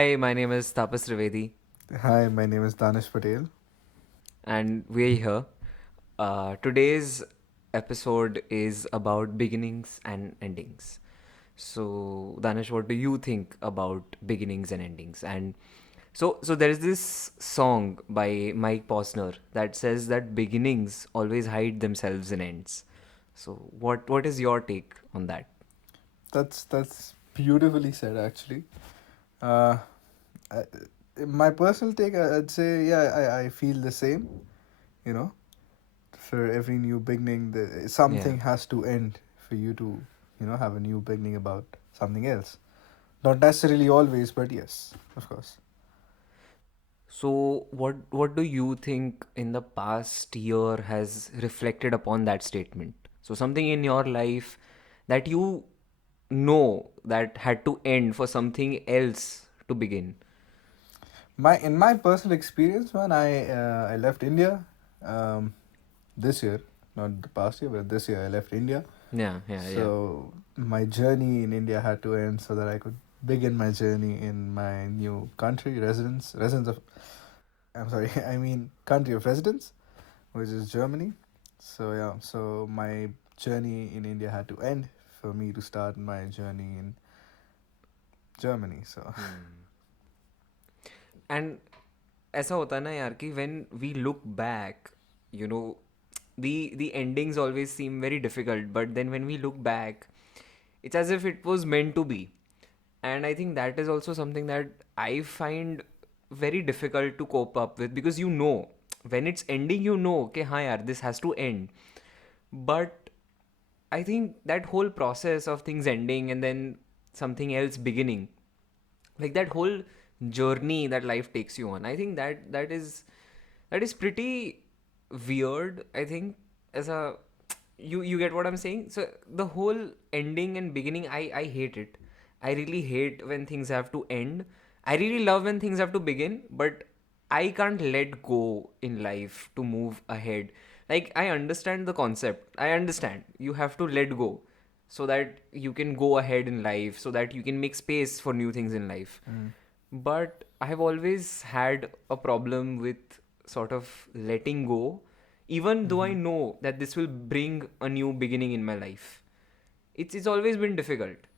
Hi, my name is Taapas Trivedi, Hi, my name is Daanish Patel. and we're here. Today's episode is about beginnings and endings. So, Danish, what do you think about beginnings and endings? And so there is this song by Mike Posner that says that beginnings always hide themselves in ends. So, what is your take on that? That's beautifully said, actually. Uh, I, my personal take, I'd say, yeah, I feel the same. You know, for every new beginning, Yeah. something has to end for you to, have a new beginning about something else. Not necessarily always, but yes, of course. So, what do you think in the past year has reflected upon that statement? So, something in your life that you know that had to end for something else to begin. In my personal experience, man, I left India, um, this year, not the past year, but this year I left India. Yeah, yeah, yeah. So my journey in India had to end so that I could begin my journey in my new country, residence of, I'm sorry, I mean country of residence, which is Germany. So yeah, so my journey in India had to end for me to start my journey in Germany. So Hmm. And ऐसा होता है ना यार कि when we look back, you know, the endings always seem very difficult, but then when we look back, it's as if it was meant to be. And I think that is also something that I find very difficult to cope up with, because you know when it's ending, you know okay हाँ यार this has to end. But I think that whole process of things ending and then something else beginning, like that whole journey that life takes you on, I think that is pretty weird. I think as a you get what I'm saying. So the whole ending and beginning, I hate it. I really hate when things have to end. I really love when things have to begin, but I can't let go in life to move ahead. Like, I understand the concept, I understand you have to let go so that you can go ahead in life, so that you can make space for new things in life. mm, But I have always had a problem with sort of letting go, even though I hmm know that this will bring a new beginning in my life. It's always been difficult.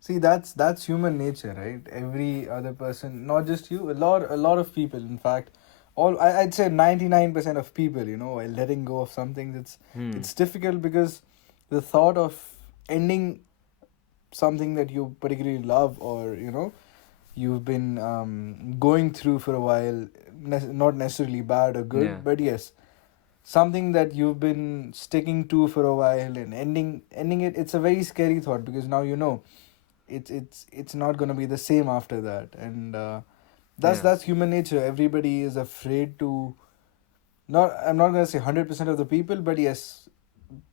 see, that's human nature, right? Every other person, not just you, a lot of people, in fact, I'd say 99% of people, while letting go of something, Hmm. it's difficult because the thought of ending something that you particularly love, or you've been going through for a while, not necessarily bad or Yeah. good, but yes, something that you've been sticking to for a while, and ending it's a very scary thought, because now it's not going to be the same after that. And that's Yeah. that's human nature. Everybody is afraid to, not, I'm not going to say 100% of the people, but yes,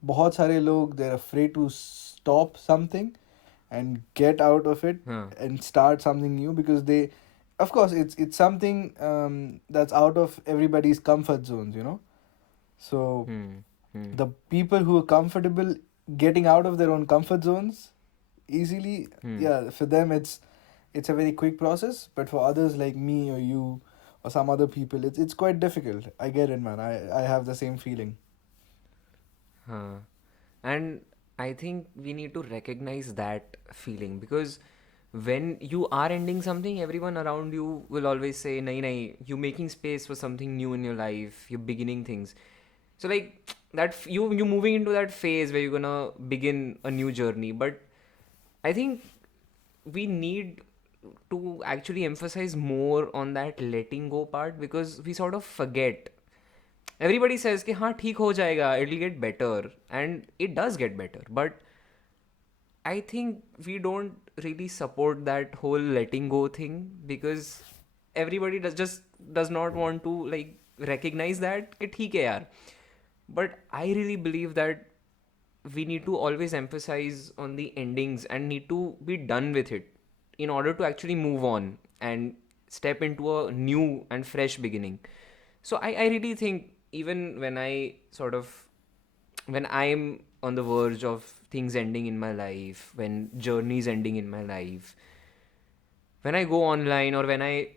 बहुत सारे लोग, they're afraid to stop something and get out of it Huh. and start something new, because they, of course, it's something that's out of everybody's comfort zones. So Hmm. Hmm. the people who are comfortable getting out of their own comfort zones easily, Hmm. yeah, for them it's a very quick process, but for others like me or you or some other people, it's quite difficult. I get it, man. I have the same feeling. Huh. And I think we need to recognize that feeling, because when you are ending something, everyone around you will always say, nahi, nahi, you're making space for something new in your life, you're beginning things. So, like, you're moving into that phase where you're gonna begin a new journey. But I think we need to actually emphasize more on that letting go part, because we sort of forget. Everybody says कि हाँ ठीक हो जाएगा, it'll get better, and it does get better. But I think we don't really support that whole letting go thing, because everybody does not want to like recognize that कि ठीक है यार. But I really believe that we need to always emphasize on the endings and need to be done with it in order to actually move on and step into a new and fresh beginning. So I really think, even when I'm on the verge of things ending in my life, when journeys ending in my life, when I go online or when I,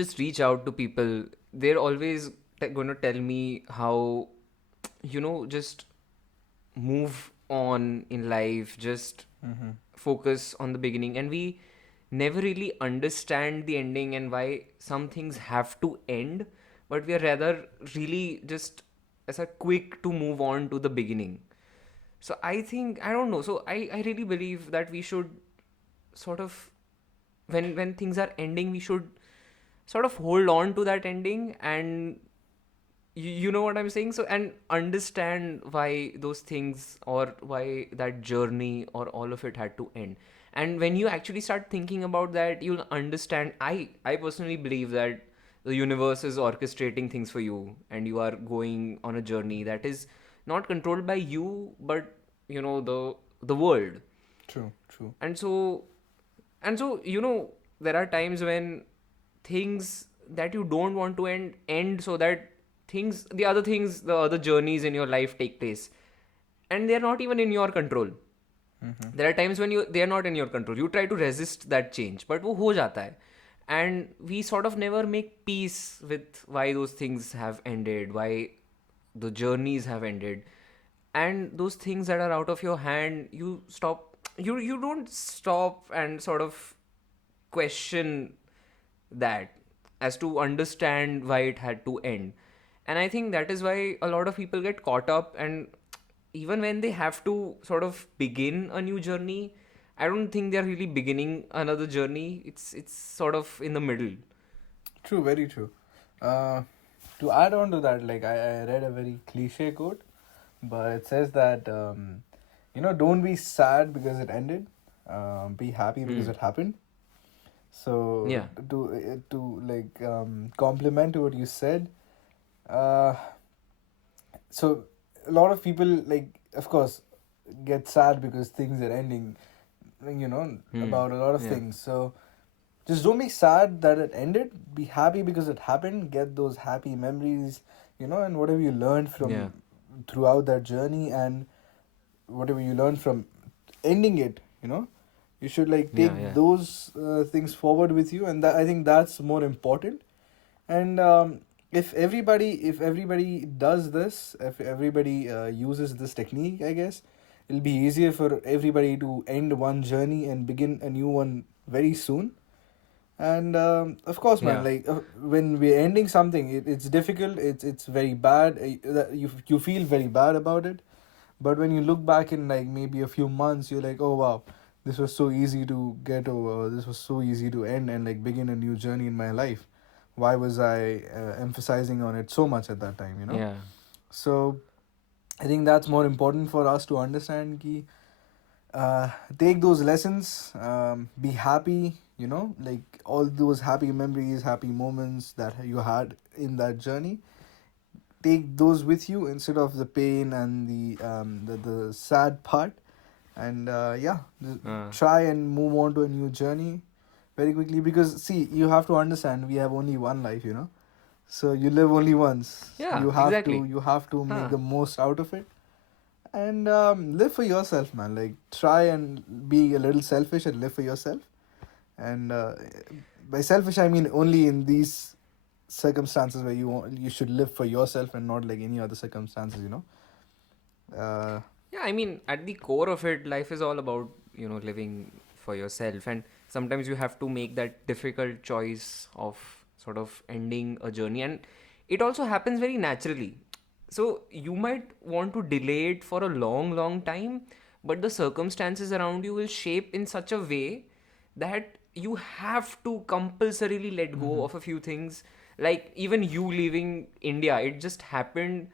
just reach out to people, they're always going to tell me how, just move on in life, just Mm-hmm. focus on the beginning. And we never really understand the ending and why some things have to end, but we are rather really just as a quick to move on to the beginning. So I think, I don't know, so I really believe that we should sort of, when things are ending, we should sort of hold on to that ending, and you know what I'm saying, so, and understand why those things or why that journey or all of it had to end. And when you actually start thinking about that, you'll understand. I personally believe that the universe is orchestrating things for you, and you are going on a journey that is not controlled by you, but the world. True, true. And so and so there are times when things that you don't want to end, so that the other journeys in your life take place, and they're not even in your control. Mm-hmm. There are times when they are not in your control. You try to resist that change, but वो हो जाता है. And we sort of never make peace with why those things have ended, why the journeys have ended. And those things that are out of your hand, you don't stop and sort of question that, as to understand why it had to end. And I think that is why a lot of people get caught up, and even when they have to sort of begin a new journey, I don't think they're really beginning another journey. It's sort of in the middle. True, very true. Uh, to add on to that, like I read a very cliche quote, but it says that don't be sad because it ended. Be happy because Hmm. it happened. So Yeah. to compliment to what you said, uh, so a lot of people, like, of course, get sad because things are ending, Hmm. about a lot of Yeah. things. So just don't be sad that it ended. Be happy because it happened. Get those happy memories, and whatever you learned Yeah. from throughout that journey, and whatever you learned from ending it, you should like Yeah. take Yeah. those things forward with you, and I think that's more important. And if everybody does this, if everybody uses this technique, I guess it'll be easier for everybody to end one journey and begin a new one very soon. And of course, man, Yeah. like when we're ending something, it's difficult, it's very bad, you feel very bad about it. But when you look back in like maybe a few months, you're like, oh wow, this was so easy to get over, this was so easy to end and like begin a new journey in my life. Why was I emphasizing on it so much at that time? Yeah. So I think that's more important for us to understand ki, uh, take those lessons, be happy, like all those happy memories, happy moments that you had in that journey, take those with you instead of the pain and the sad part. And yeah, Uh, try and move on to a new journey very quickly, because see, you have to understand, we have only one life, so you live only once. yeah. You have to make Huh. the most out of it, and live for yourself, man. Like, try and be a little selfish and live for yourself. And by selfish, I mean only in these circumstances where you should live for yourself and not like any other circumstances. uh, Yeah, I mean, at the core of it, life is all about, living for yourself. And sometimes you have to make that difficult choice of sort of ending a journey. And it also happens very naturally. So you might want to delay it for a long, long time, but the circumstances around you will shape in such a way that you have to compulsorily let go mhm. of a few things. Like even you leaving India, it just happened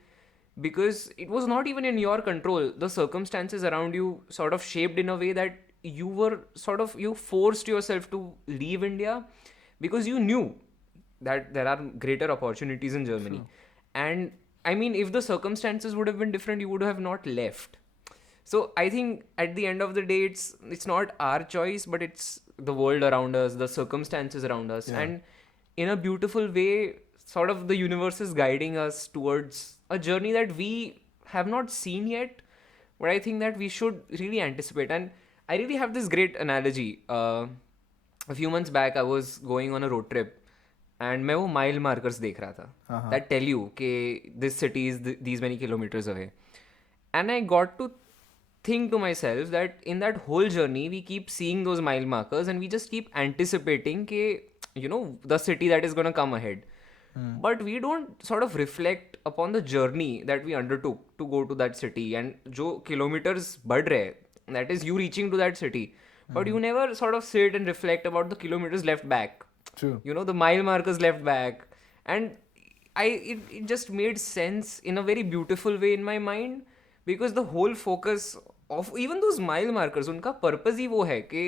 because it was not even in your control. The circumstances around you sort of shaped in a way that you forced yourself to leave India because you knew that there are greater opportunities in Germany. True. And I mean, if the circumstances would have been different, you would have not left. So I think at the end of the day, it's not our choice, but it's the world around us, the circumstances around us. Yeah. And in a beautiful way, sort of the universe is guiding us towards a journey that we have not seen yet, but I think that we should really anticipate. And I really have this great analogy. a few months back I was going on a road trip and मैं वो mile markers देख रहा था Uh-huh. that tell you कि this city is these many kilometers away. And I got to think to myself that in that whole journey we keep seeing those mile markers and we just keep anticipating कि the city that is going to come ahead. Mm. But we don't sort of reflect upon the journey that we undertook to go to that city and जो kilometers बढ़ रहे that is you reaching to that city, but Mm. you never sort of sit and reflect about the kilometers left back, True. the mile markers left back. And it just made sense in a very beautiful way in my mind, because the whole focus of even those mile markers, उनका purpose ही वो है कि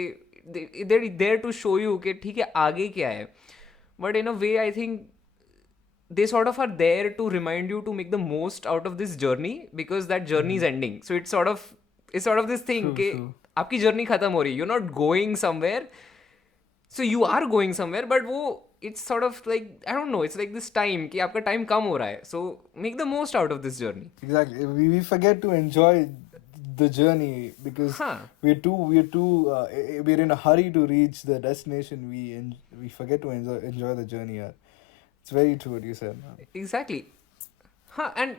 they're there to show you कि ठीक है आगे क्या है. But in a way I think they sort of are there to remind you to make the most out of this journey, because that journey is Mm. ending. So it's sort of this thing True, कि true. आपकी journey खत्म हो रही, you're not going somewhere. So you are going somewhere, but वो it's sort of like, I don't know, it's like this time कि आपका time कम हो रहा है, so make the most out of this journey. Exactly. We forget to enjoy the journey because हाँ, we're in a hurry to reach the destination. We forget to enjoy the journey. Yeah. It's very true what you said, man. exactly. Huh, and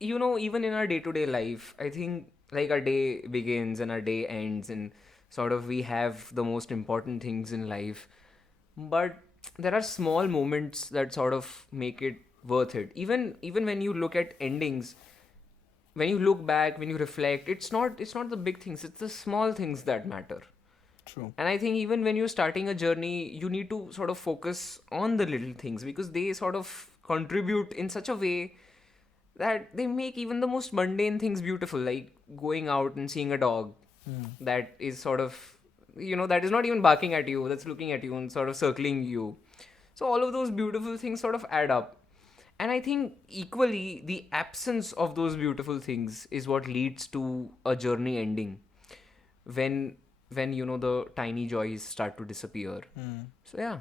even in our day-to-day life, I think like our day begins and our day ends, and sort of we have the most important things in life. But there are small moments that sort of make it worth it. Even when you look at endings, when you look back, when you reflect, it's not the big things, it's the small things that matter. True. And I think even when you're starting a journey, you need to sort of focus on the little things, because they sort of contribute in such a way that they make even the most mundane things beautiful, like going out and seeing a dog Mm. that is sort of, that is not even barking at you, that's looking at you and sort of circling you. So all of those beautiful things sort of add up. And I think equally, the absence of those beautiful things is what leads to a journey ending, when the tiny joys start to disappear. Mm. So yeah.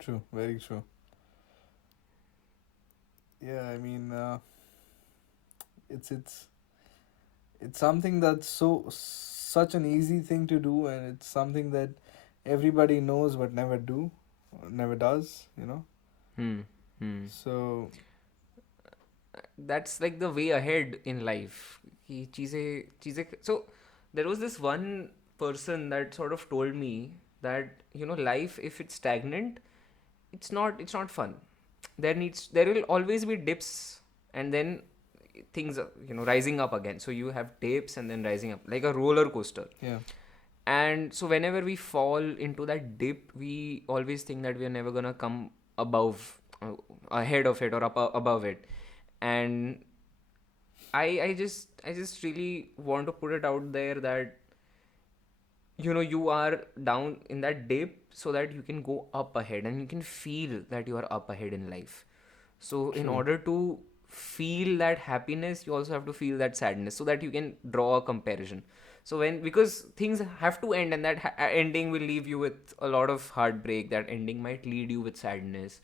True. Very true. Yeah, I mean, it's it's something that's such an easy thing to do, and it's something that everybody knows but never does. Hmm. Hmm. So That's like the way ahead in life. कि चीज़ें so there was this one person that sort of told me that life, if it's stagnant, it's not fun. There will always be dips, and then things are, rising up again. So you have dips and then rising up like a roller coaster. yeah. And so whenever we fall into that dip, we always think that we are never gonna come above, ahead of it, or up above it. And I just really want to put it out there that you are down in that dip so that you can go up ahead and you can feel that you are up ahead in life. So in True. order to feel that happiness, you also have to feel that sadness, so that you can draw a comparison. So because things have to end, and that ending will leave you with a lot of heartbreak, that ending might lead you with sadness,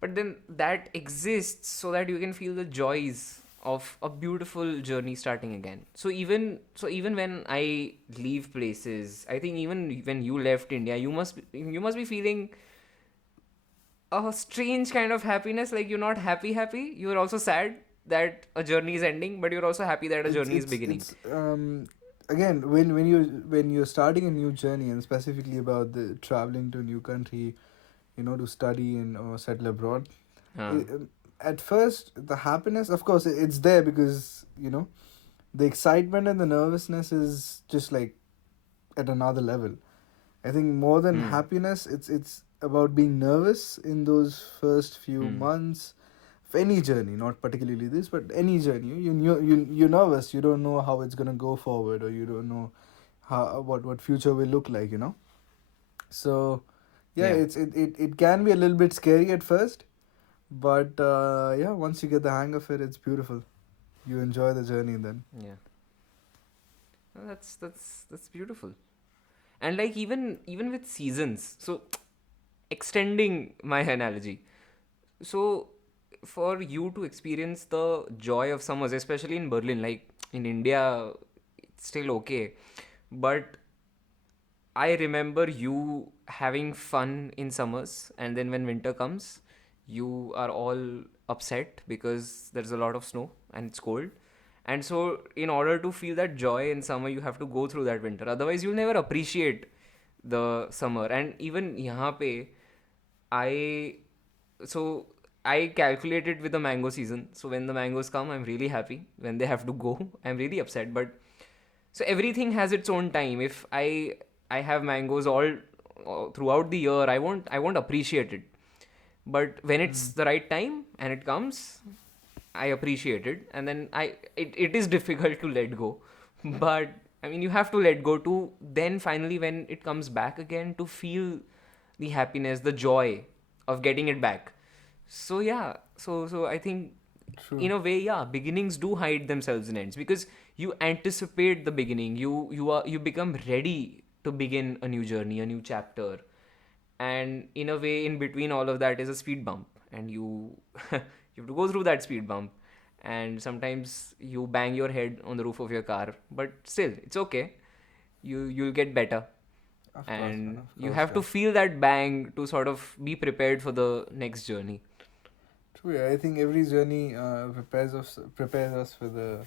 but then that exists so that you can feel the joys of a beautiful journey starting again. So even when I leave places, I think even when you left India, you must be feeling a strange kind of happiness, like you're not happy, you're also sad that a journey is ending, but you're also happy that a it's journey is it's beginning. it's again when you're starting a new journey, and specifically about the traveling to a new country, to study and or settle abroad. Huh. i- um, at first, the happiness, of course, it's there because the excitement and the nervousness is just like at another level. I think more than Hmm. happiness, it's about being nervous in those first few Hmm. months of any journey, not particularly this, but any journey. You're nervous. You don't know how it's gonna go forward, or you don't know how what future will look like. So yeah, Yeah. it can be a little bit scary at first, but yeah, once you get the hang of it, it's beautiful. You enjoy the journey then. Yeah. Well, that's beautiful. And like even with seasons, so extending my analogy, so for you to experience the joy of summers, especially in Berlin, like in India, it's still okay, but I remember you having fun in summers, and then when winter comes, you are all upset because there's a lot of snow and it's cold. And so, in order to feel that joy in summer, you have to go through that winter. Otherwise, you'll never appreciate the summer. And even यहाँ पे, I so I calculated with the mango season. So when the mangoes come, I'm really happy. When they have to go, I'm really upset. But so everything has its own time. If I have mangoes all throughout the year, I won't appreciate it. But when it's Mm. the right time and it comes, I appreciate it. And then it is difficult to let go. But I mean, you have to let go to then finally when it comes back again to feel the happiness, the joy of getting it back. So yeah, so I think True. in a way, yeah, beginnings do hide themselves in ends because you anticipate the beginning. You become ready to begin a new journey, a new chapter, and in a way, in between all of that is a speed bump, and you you have to go through that speed bump, and sometimes you bang your head on the roof of your car, but still, it's okay. You'll get better, Of course, man. and Of you course, have to yeah. feel that bang to sort of be prepared for the next journey. True. Yeah. I think every journey prepares us for the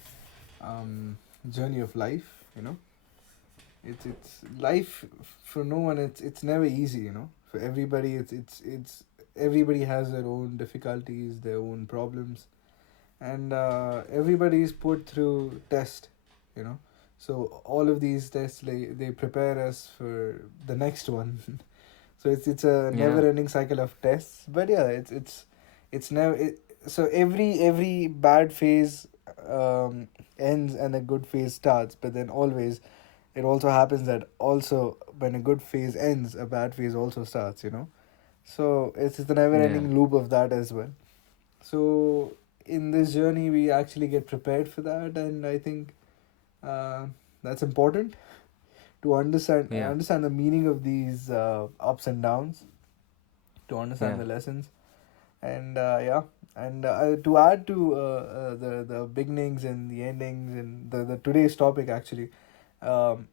journey of life. You know, it's life for no one. It's never easy. You know, for everybody, it's everybody has their own difficulties, their own problems, and everybody is put through test. You know, so all of these tests, like, they prepare us for the next one. So it's a Yeah, never ending cycle of tests. But yeah, it's never so every bad phase um, ends and a good phase starts. But then always it also happens that also when a good phase ends, a bad phase also starts. You know, so it's the never yeah, ending loop of that as well. So in this journey, we actually get prepared for that, and I think uh, that's important to yeah, understand the meaning of these ups and downs, to understand yeah, the lessons, and yeah, and to add to the beginnings and the endings and the today's topic actually, um,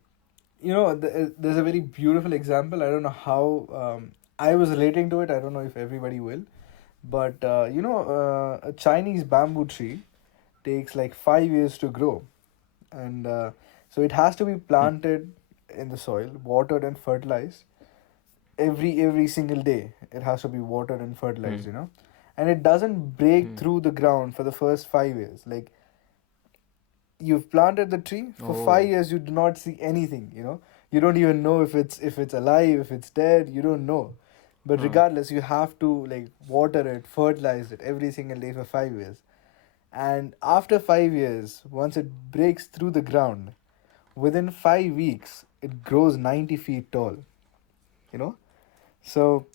there's a very beautiful example. I don't know how I was relating to it. I don't know if everybody will, but a Chinese bamboo tree takes like 5 years to grow, and so it has to be hmm, planted in the soil, watered and fertilized every single day. It has to be watered and hmm, fertilized, and it doesn't break hmm. through the ground for the first 5 years. Like, you've planted the tree for five Oh, years, you do not see anything. You don't even know if it's alive, if it's dead. You don't know, but huh, regardless, you have to like water it, fertilize it every single day for 5 years. And after 5 years, once it breaks through the ground, within 5 weeks, it grows 90 feet tall. You know, so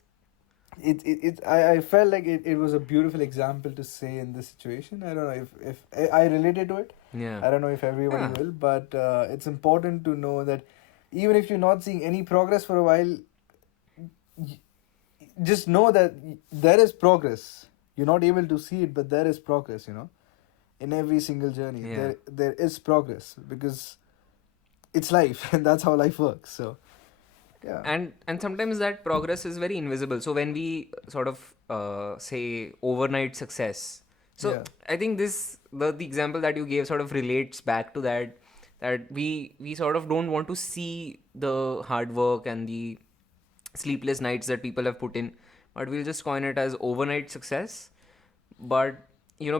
I felt like it was a beautiful example to say in this situation. I don't know if I related to it. yeah, I don't know if everybody yeah, will, but it's important to know that even if you're not seeing any progress for a while, y- just know that there is progress. You're not able to see it, but there is progress. In every single journey, yeah. there is progress, because it's life, and that's how life works. So yeah, And sometimes that progress is very invisible. So when we sort of say overnight success, so yeah, I think the example that you gave sort of relates back to that we sort of don't want to see the hard work and the sleepless nights that people have put in, but we'll just coin it as overnight success. But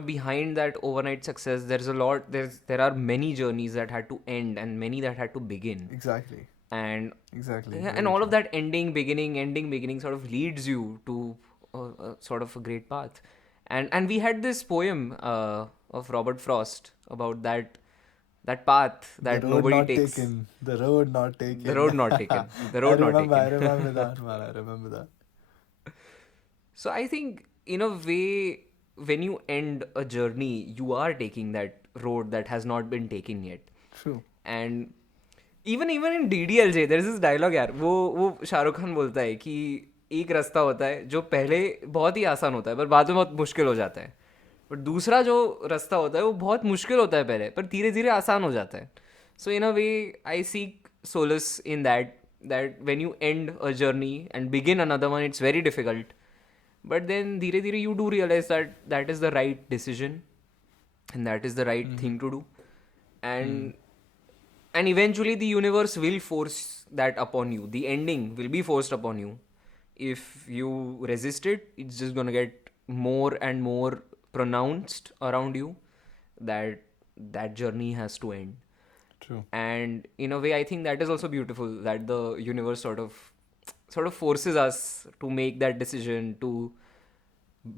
behind that overnight success, there are many journeys that had to end and many that had to begin. exactly, And exactly, yeah, and very all of true. that ending beginning sort of leads you to sort of a great path. And we had this poem of Robert Frost about that path The that road nobody not takes. taken. The road not The taken. road not taken. The I road not remember. I taken. remember that, man. I remember that. So I think in a way, when you end a journey, you are taking that road that has not been taken yet. True. And even in DDLJ there is this dialogue यार, वो शाहरुख खान बोलता है कि एक रास्ता होता है जो पहले बहुत ही आसान होता है पर बाद में बहुत मुश्किल हो जाता है, बट दूसरा जो रास्ता होता है वो बहुत मुश्किल होता है पहले पर धीरे धीरे आसान हो जाता है. So in a way I seek solace in that that when you end a journey and begin another one, it's very difficult. But then, dhire dhire, you do realize that that is the right decision and that is the right Mm-hmm. thing to do. Mm. And eventually the universe will force that upon you. The ending will be forced upon you. If you resist it, it's just gonna get more and more pronounced around you that that journey has to end. True. And in a way, I think that is also beautiful, that the universe sort of forces us to make that decision, to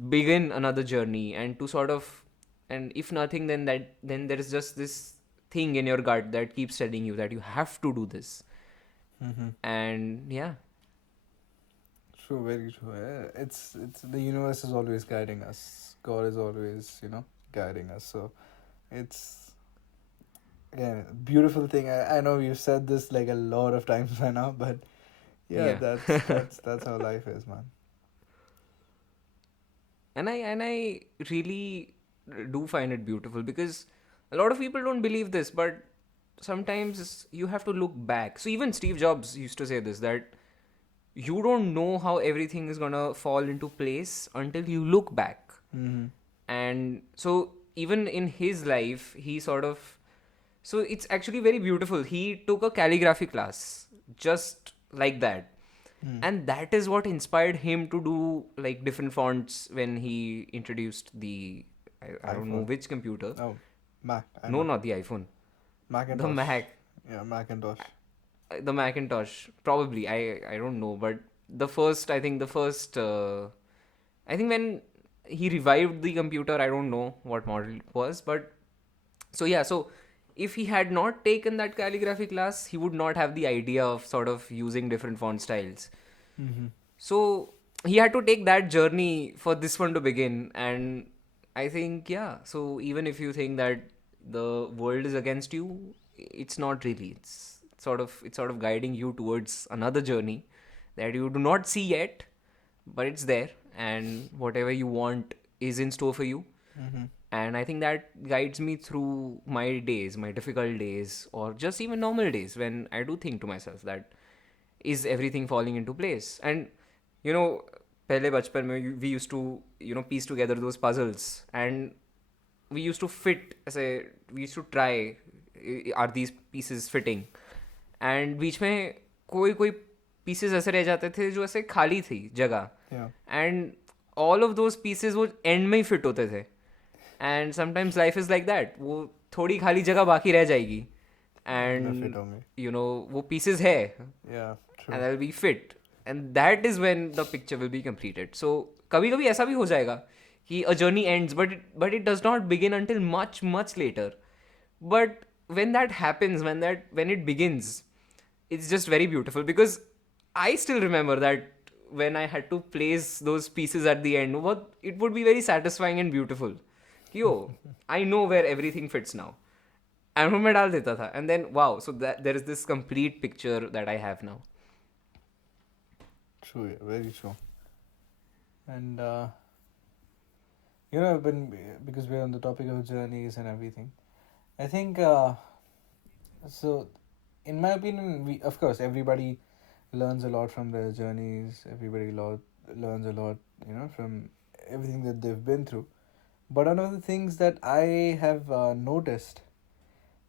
begin another journey, and to sort of, and if nothing, then there is just this thing in your gut that keeps telling you that you have to do this. Mm-hmm. And yeah. True, very true. It's the universe is always guiding us. God is always, guiding us. So it's again a beautiful thing. I know we've said this like a lot of times by now, but yeah, Yeah. that's how life is, man. And I really do find it beautiful, because a lot of people don't believe this, but sometimes you have to look back. So even Steve Jobs used to say this, that you don't know how everything is gonna fall into place until you look back. Mm-hmm. And so even in his life, he sort of, so it's actually very beautiful. He took a calligraphy class just like that, Mm. and that is what inspired him to do like different fonts when he introduced the, I don't know iPhone. which computer. Oh, Mac. I No, know. not the iPhone. The Macintosh. Mac. Yeah, Macintosh. The Macintosh, probably. I don't know, but the first, I think the first, I think when he revived the computer, I don't know what model it was, but so yeah, so if he had not taken that calligraphy class, he would not have the idea of sort of using different font styles. Mm-hmm. So he had to take that journey for this one to begin. And I think, yeah, so even if you think that the world is against you, it's not really. It's sort of guiding you towards another journey that you do not see yet, but it's there, and whatever you want is in store for you. Mm-hmm. And I think that guides me through my days, my difficult days, or just even normal days, when I do think to myself that is everything falling into place. And you know, pehle bachpan mein we used to, piece together those puzzles, and we used to fit, ऐसे we used to try, are these pieces fitting, and बीच में कोई कोई pieces ऐसे रह जाते थे जो ऐसे खाली थी जगह, Yeah. and all of those pieces वो end में ही fit होते थे. And sometimes life is like that, वो थोड़ी खाली जगह बाकी रह जाएगी, No fit and on me. वो pieces है, Yeah. and True. that'll be fit, and that is when the picture will be completed. So कभी कभी ऐसा भी हो जाएगा कि a journey ends, but it does not begin until much much later. But when that happens, when it begins, it's just very beautiful, because I still remember that when I had to place those pieces at the end, what it would be very satisfying and beautiful. Yo, I know where everything fits now. And मैं डाल देता था, and then wow, so that there is this complete picture that I have now. True. Yeah, very true. And when because we're on the topic of journeys and everything, I think so. In my opinion, we of course everybody learns a lot from their journeys. Everybody learns a lot, from everything that they've been through. But one of the things that I have noticed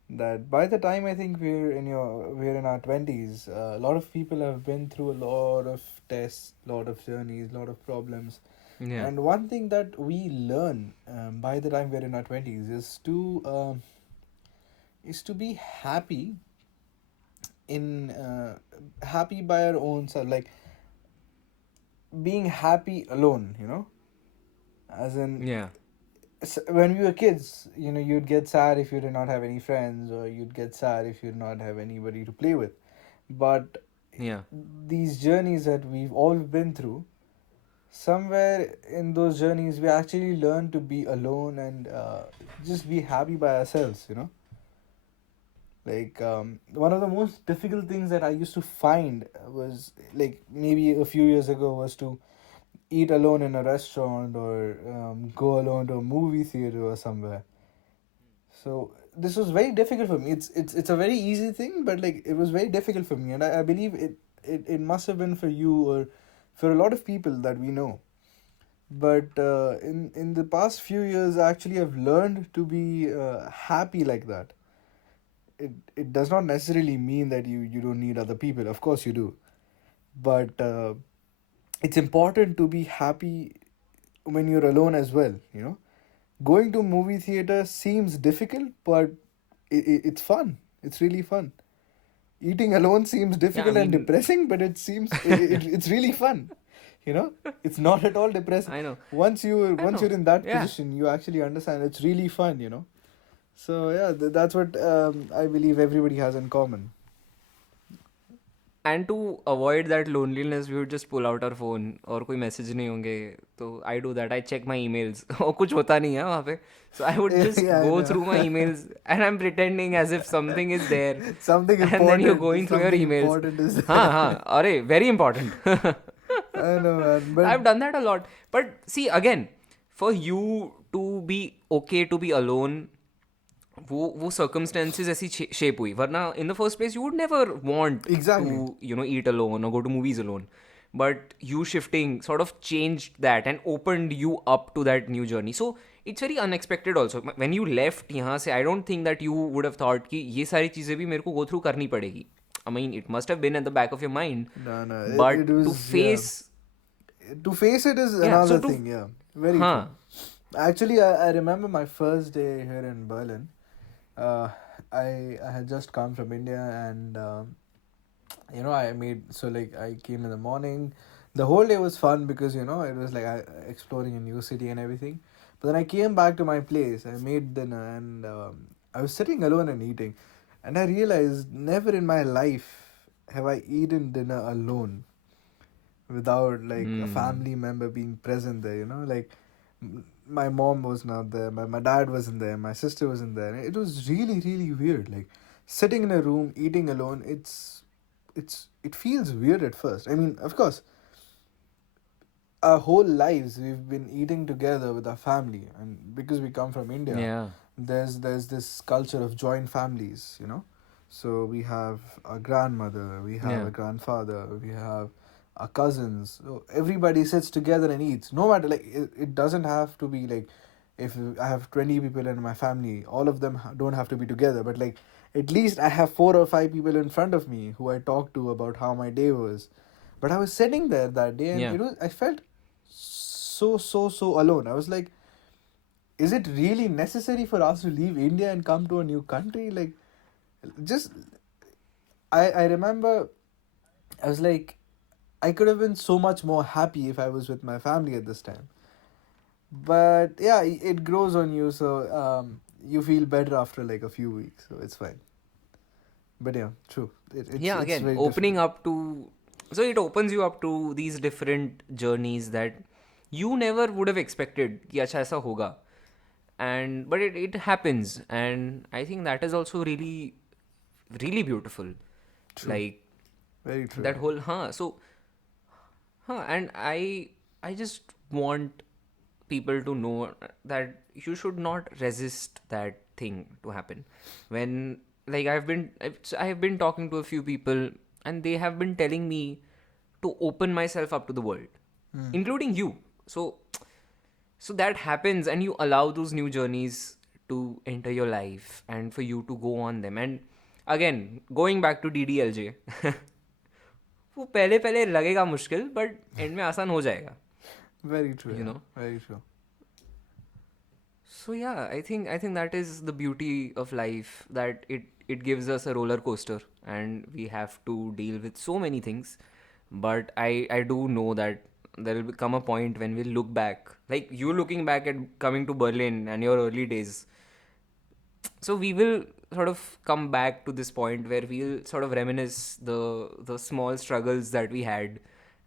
that by the time I think we're in our 20s, a lot of people have been through a lot of tests, lot of journeys, lot of problems. Yeah. And one thing that we learn by the time we're in our 20s is to be happy in happy by our own self, like being happy alone, as in Yeah. when we were kids, you'd get sad if you did not have any friends, or you'd get sad if you did not have anybody to play with. But Yeah. these journeys that we've all been through, somewhere in those journeys we actually learn to be alone and just be happy by ourselves, like one of the most difficult things that I used to find was, like, maybe a few years ago, was to eat alone in a restaurant, or go alone to a movie theater or somewhere. So this was very difficult for me. It's a very easy thing, but like it was very difficult for me, and I believe it must have been for you or for a lot of people that we know. But in the past few years, I actually have learned to be happy like that. It does not necessarily mean that you don't need other people. Of course you do, but it's important to be happy when you're alone as well. You know, going to movie theater seems difficult, but it's fun. It's really fun. Eating alone seems Yeah, I difficult and mean, depressing, but it's really fun. You know, it's not at all depressing. I know, I Once know. you're in that Yeah. position, you actually understand it's really fun. You know, so yeah, that's what I believe everybody has in common. And to avoid that loneliness, we would just pull out our phone और कोई message नहीं होंगे. तो I do that. I check my emails. और कुछ होता नहीं है वहाँ पे. So I would Yeah, just yeah, I go know. through my emails and I'm pretending as if something is there. And then you're going through your Something emails. important is हाँ there. हाँ, अरे very important. I know, man, but I've done that a lot. But see, again, for you to be okay to be alone, वो circumstances ऐसी shape हुई. वरना in the first place you would never want to, exactly. eat alone or go to movies alone. But you shifting sort of changed that and opened you up to that new journey. So it's very unexpected also. When you left यहाँ से, I don't think that you would have thought कि ये सारी चीज़ें भी मेरे को go through करनी पड़ेगी. I mean, it must have been at the back of your mind. No, no, it But to was, yeah. face, To face it is yeah, so another to, thing, yeah. Very true. huh, Actually, I remember my first day here in Berlin. Uh, I had just come from India, and I made, so like I came in the morning. The whole day was fun because it was like exploring a new city and everything. But then I came back to my place. I made dinner, and I was sitting alone and eating, and I realized never in my life have I eaten dinner alone without like a hmm, family member being present there. Like my mom was not there, my dad wasn't there, my sister wasn't there. It was really really weird, like sitting in a room eating alone. It feels weird at first. I mean, of course, our whole lives we've been eating together with our family, and because we come from India, yeah, there's this culture of joint families. So we have a grandmother, we have yeah, a grandfather, we have our cousins. So everybody sits together and eats, no matter, like it doesn't have to be like, if I have 20 people in my family, all of them don't have to be together, but like at least I have 4 or 5 people in front of me who I talk to about how my day was. But I was sitting there that day, and yeah. I felt so alone. I was like, is it really necessary for us to leave India and come to a new country? Like, just I remember I was like, I could have been so much more happy if I was with my family at this time. But yeah, it grows on you, so you feel better after like a few weeks, so it's fine. But yeah, true. It's Yeah, it's again, very opening difficult. up to, so it opens you up to these different journeys that you never would have expected कि अच्छा ऐसा होगा. And but it happens, and I think that is also really really beautiful. True. Like Very true. that Yeah. whole so and I just want people to know that you should not resist that thing to happen. When, like, I have been talking to a few people, and they have been telling me to open myself up to the world, Hmm. including you. So that happens, and you allow those new journeys to enter your life and for you to go on them. And again, going back to DDLJ, वो पहले पहले लगेगा मुश्किल, but and में आसान हो जाएगा. Very true. you Yeah. know Very true. So yeah, I think that is the beauty of life, that it gives us a roller coaster and we have to deal with so many things. But I do know that there will come a point when we'll look back, like you looking back at coming to Berlin and your early days. So we will sort of come back to this point where we'll sort of reminisce the small struggles that we had,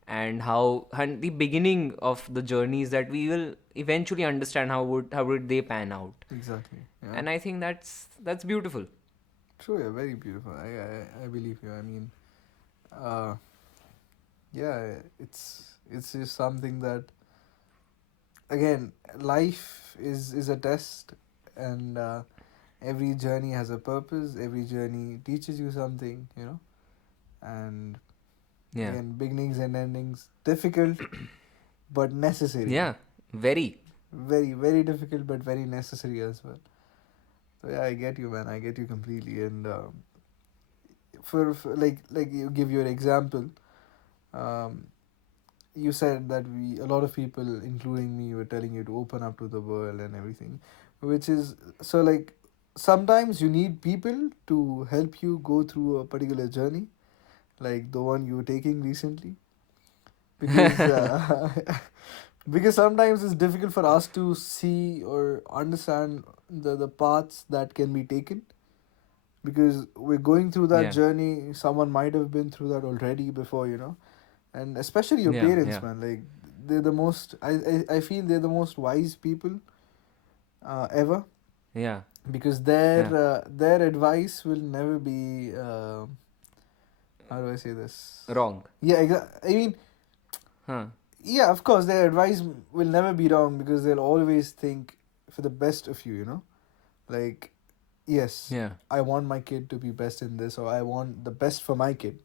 and how, and the beginning of the journeys that we will eventually understand how would they pan out. Exactly. Yeah. And I think that's beautiful. True. Yeah. Very beautiful. I believe you. I mean, uh, yeah. It's just something that, again, life is a test, and Every journey has a purpose. Every journey teaches you something, you know. And Yeah. again, beginnings and endings, difficult but necessary. Yeah. Very. Very, very difficult but very necessary as well. So yeah, I get you, man. I get you completely. And for like you give your example, um, you said that a lot of people, including me, were telling you to open up to the world and everything, which is so like sometimes you need people to help you go through a particular journey, like the one you were taking recently, because because sometimes it's difficult for us to see or understand the paths that can be taken, because we're going through that Yeah. journey. Someone might have been through that already before, you know. And especially your Yeah. parents, Yeah. man, like they're the most, I feel they're the most wise people ever, Yeah. because Yeah. their advice will never be how do I say this, Wrong. yeah, I mean, Huh. yeah, of course their advice will never be wrong, because they'll always think for the best of you, you know. Like, yes, Yeah. I want my kid to be best in this, or I want the best for my kid.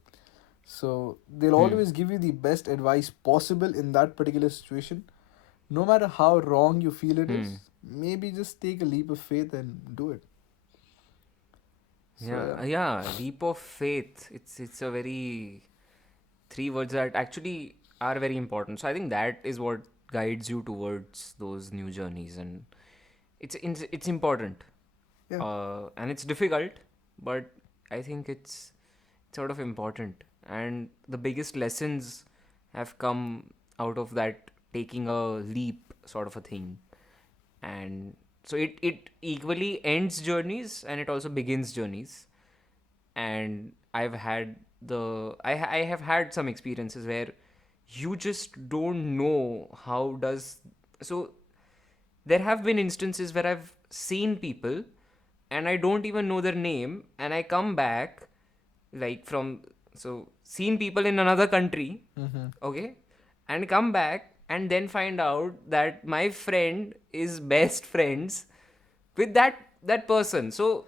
So they'll Hmm. always give you the best advice possible in that particular situation, no matter how wrong you feel it Hmm. is. Maybe just take a leap of faith and do it. So Yeah. yeah, Yeah. Leap of faith. It's a very three words that actually are very important. So I think that is what guides you towards those new journeys, and it's important, yeah, and it's difficult, but I think it's sort of important. And the biggest lessons have come out of that taking a leap sort of a thing. And so it equally ends journeys and it also begins journeys. And I have had some experiences where you just don't know how does so there have been instances where I've seen people and I don't even know their name, and I come back like from so seen people in another country, mm-hmm. okay, and come back and then find out that my friend is best friends with that person. So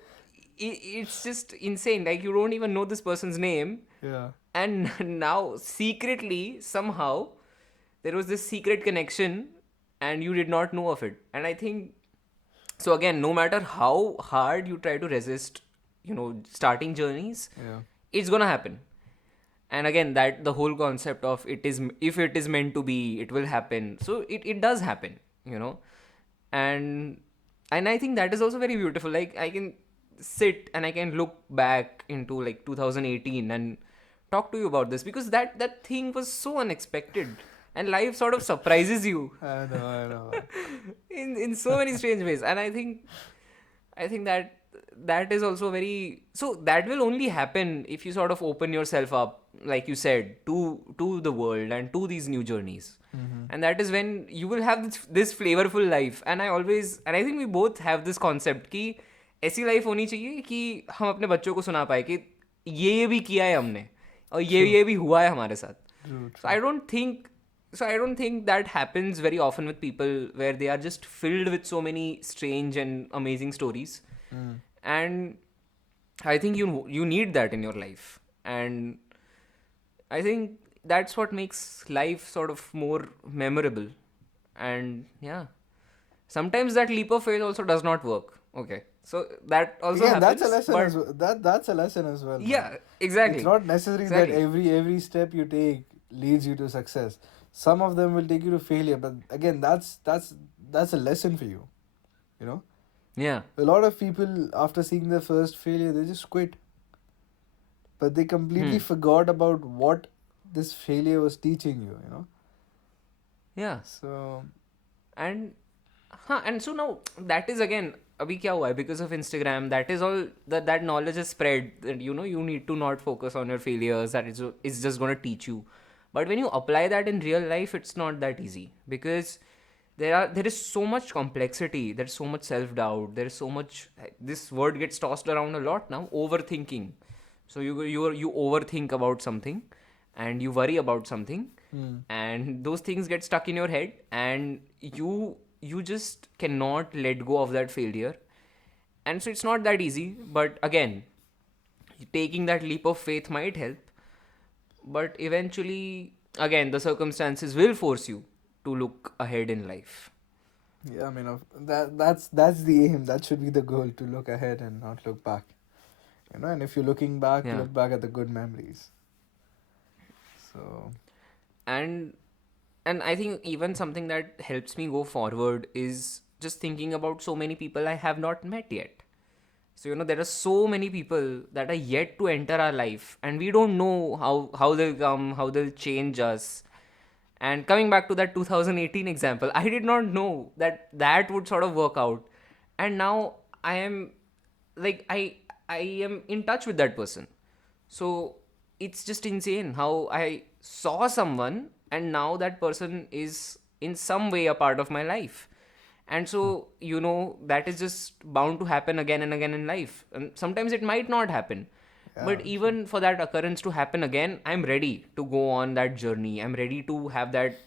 it's just insane. Like, you don't even know this person's name, Yeah, and now secretly somehow there was this secret connection and you did not know of it. And I think so again, no matter how hard you try to resist, starting journeys, yeah, it's gonna happen. And again, that the whole concept of it is, if it is meant to be, it will happen. So it does happen, you know. And and I think that is also very beautiful. Like, I can sit and I can look back into like 2018 and talk to you about this, because that thing was so unexpected, and life sort of surprises you I know, in so many strange ways. And I think that is also very, so that will only happen if you sort of open yourself up, like you said, to the world and to these new journeys. mm-hmm. And that is when you will have this flavorful life. And I think we both have this concept कि ऐसी life होनी चाहिए कि हम अपने बच्चों को सुना पाए कि ये भी किया है हमने, और True, ये भी हुआ है हमारे साथ. true, so true. i don't think so I don't think that happens very often with people, where they are just filled with so many strange and amazing stories. Mm. And I think you need that in your life. And I think that's what makes life sort of more memorable. And yeah, sometimes that leap of faith also does not work. Okay, so that also Again, that's a happens. lesson as But well. That's a lesson as well, man. yeah, It's exactly. not necessary that Exactly. every step you take leads you to success. Some of them will take you to failure, but again, that's a lesson for you. You know, Yeah. a lot of people after seeing their first failure, they just quit, but they completely Hmm. forgot about what this failure was teaching you. You know, Yeah. so And so now that is again, अभी क्या हुआ है, because of Instagram, that is all, that knowledge is spread, that you need to not focus on your failures, that it's just going to teach you. But when you apply that in real life, it's not that easy, because there is so much complexity, there's so much self doubt, there is so much, this word gets tossed around a lot now, overthinking. So you overthink about something, and you worry about something, hmm. and those things get stuck in your head, and you just cannot let go of that failure. And so it's not that easy, but again, taking that leap of faith might help. But eventually, again, the circumstances will force you to look ahead in life. Yeah, I mean, that's the aim. That should be the goal, to look ahead and not look back. And if you're looking back, Yeah. look back at the good memories. So, And I think even something that helps me go forward is just thinking about so many people I have not met yet. So there are so many people that are yet to enter our life, and we don't know how they'll come, how they'll change us. And coming back to that 2018 example, I did not know that that would sort of work out, and now I am like I am in touch with that person. So it's just insane how I saw someone and now that person is in some way a part of my life. And so, that is just bound to happen again and again in life. And sometimes it might not happen. yeah, But true. even for that occurrence to happen again, I'm ready to go on that journey. I'm ready to have that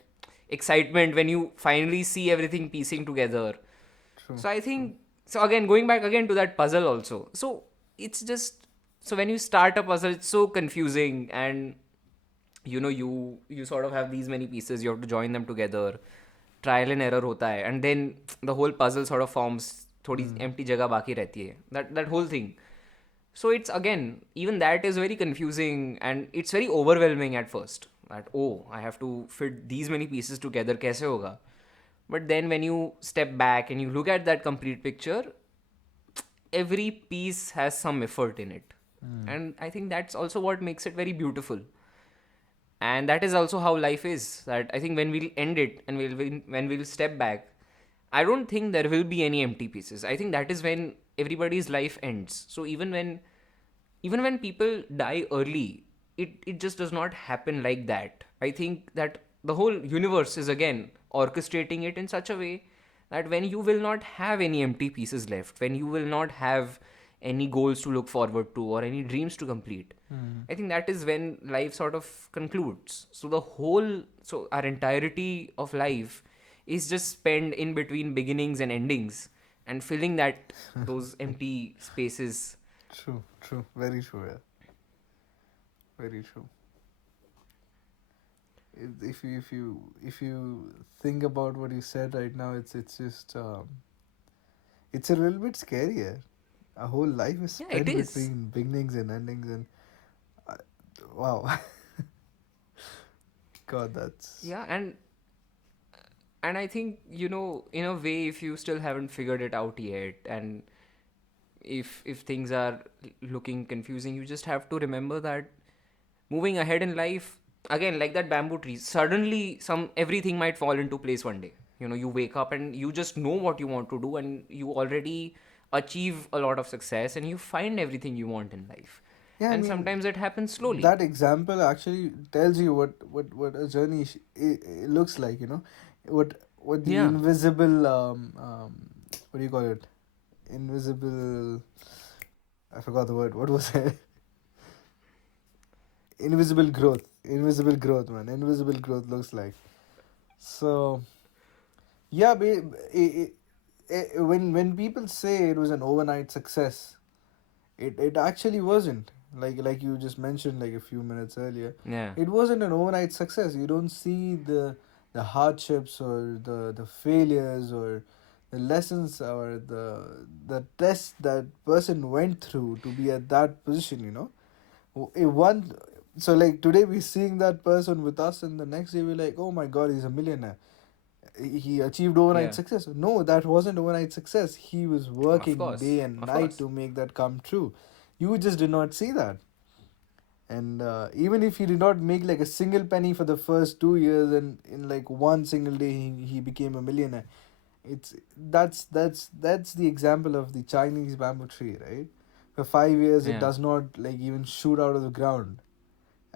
excitement when you finally see everything piecing together. True, So I true. think, so again, going back again to that puzzle also. So it's just, so when you start a puzzle, it's so confusing, and you sort of have these many pieces, you have to join them together. Trial and error hota hai, and then the whole puzzle sort of forms. थोड़ी Hmm. empty जगह बाकी रहती है, that whole thing. So it's again, even that is very confusing, and it's very overwhelming at first, that I have to fit these many pieces together, कैसे होगा. But then when you step back and you look at that complete picture, every piece has some effort in it. Hmm. And I think that's also what makes it very beautiful. And that is also how life is, that I think when we'll end it and when we'll step back, I don't think there will be any empty pieces. I think that is when everybody's life ends. So even when people die early, it just does not happen like that. I think that the whole universe is again orchestrating it in such a way that when you will not have any empty pieces left, when you will not have any goals to look forward to or any dreams to complete, Hmm. I think that is when life sort of concludes. So our entirety of life is just spent in between beginnings and endings, and filling those empty spaces. True, true. Very true, yeah. Very true. If you think about what you said right now, it's just it's a little bit scarier. Our whole life is Yeah, it spent is. between beginnings and endings, and uh, wow, God, that's Yeah, and I think, in a way, if you still haven't figured it out yet, and if things are looking confusing, you just have to remember that moving ahead in life, again, like that bamboo tree, suddenly some everything might fall into place one day. You wake up and you just know what you want to do, and you already achieve a lot of success, and you find everything you want in life. yeah. I And mean, sometimes it happens slowly. that example actually tells you what a journey it looks like. What the Yeah. invisible what do you call it? Invisible. I forgot the word. What was it? Invisible growth. Invisible growth, man. Invisible growth looks like. So yeah, when people say it was an overnight success, it actually wasn't. Like you just mentioned like a few minutes earlier, Yeah. it wasn't an overnight success. You don't see the hardships or the failures or the lessons or the test that person went through to be at that position. One, so like today we're seeing that person with us, and the next day we're like, oh my god, he's a millionaire. He achieved overnight Yeah. success. No, that wasn't overnight success. He was Of working day course. and Of night course. to make that come true. You just did not see that. And even if he did not make like a single penny for the first 2 years, and in like one single day he became a millionaire, it's that's the example of the Chinese bamboo tree, right? For 5 years it Yeah. does not like even shoot out of the ground,